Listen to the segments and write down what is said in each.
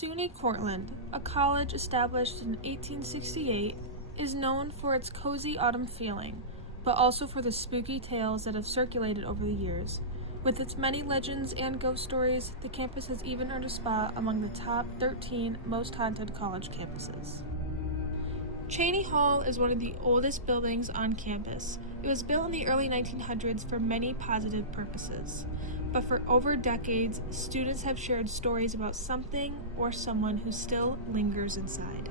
SUNY Cortland, a college established in 1868, is known for its cozy autumn feeling, but also for the spooky tales that have circulated over the years. With its many legends and ghost stories, the campus has even earned a spot among the top 13 most haunted college campuses. Cheney Hall is one of the oldest buildings on campus. It was built in the early 1900s for many positive purposes. But for over decades, students have shared stories about something or someone who still lingers inside.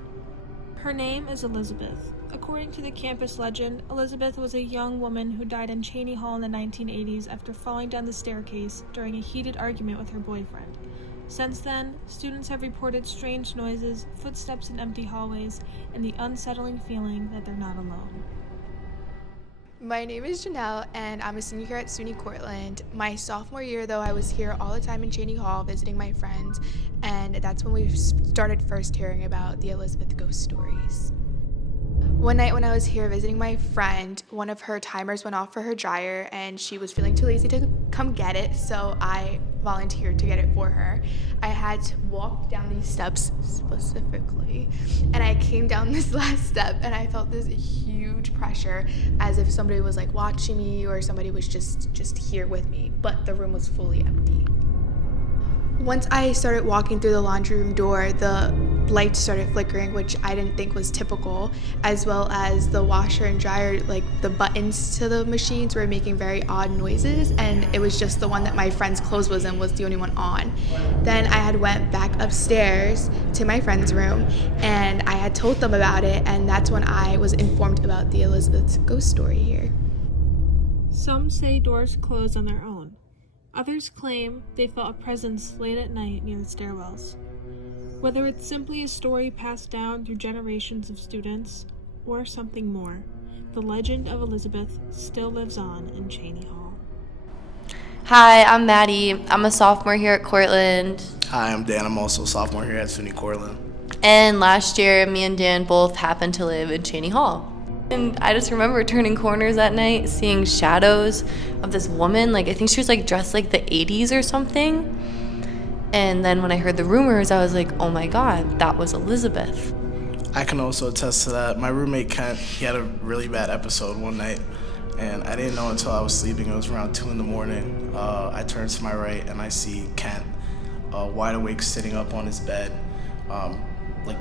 Her name is Elizabeth. According to the campus legend, Elizabeth was a young woman who died in Cheney Hall in the 1980s after falling down the staircase during a heated argument with her boyfriend. Since then, students have reported strange noises, footsteps in empty hallways, and the unsettling feeling that they're not alone. My name is Janelle, and I'm a senior here at SUNY Cortland. My sophomore year, though, I was here all the time in Cheney Hall visiting my friends, and that's when we started first hearing about the Elizabeth ghost stories. One night when I was here visiting my friend, one of her timers went off for her dryer, and she was feeling too lazy to come get it, so I volunteered to get it for her. I had to walk down these steps specifically, and I came down this last step, and I felt this huge pressure as if somebody was like watching me or somebody was just here with me, but the room was fully empty. Once I started walking through the laundry room door, the lights started flickering, which I didn't think was typical, as well as the washer and dryer, like the buttons to the machines were making very odd noises, and it was just the one that my friend's clothes was in was the only one on. Then I had went back upstairs to my friend's room, and I had told them about it, and that's when I was informed about the Elizabeth's ghost story here. Some say doors close on their own. Others claim they felt a presence late at night near the stairwells. Whether it's simply a story passed down through generations of students, or something more, the legend of Elizabeth still lives on in Cheney Hall. Hi, I'm Maddie. I'm a sophomore here at Cortland. Hi, I'm Dan. I'm also a sophomore here at SUNY Cortland. And last year, me and Dan both happened to live in Cheney Hall. And I just remember turning corners that night, seeing shadows of this woman, I think she was dressed like the 80s or something. And then when I heard the rumors, I was like, oh my God, that was Elizabeth. I can also attest to that. My roommate Kent, he had a really bad episode one night, and I didn't know until I was sleeping. It was around 2 in the morning. I turned to my right and I see Kent wide awake sitting up on his bed,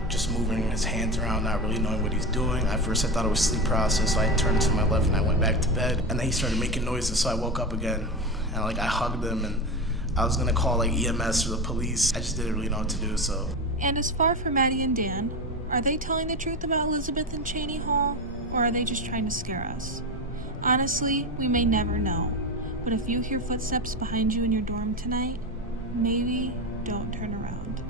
just moving his hands around, not really knowing what he's doing. At first I thought it was sleep paralysis, so I turned to my left and I went back to bed. And then he started making noises, so I woke up again and I hugged him, and I was gonna call EMS or the police. I just didn't really know what to do, so. And as far for Maddie and Dan, are they telling the truth about Elizabeth and Cheney Hall, or are they just trying to scare us? Honestly, we may never know, but if you hear footsteps behind you in your dorm tonight, maybe don't turn around.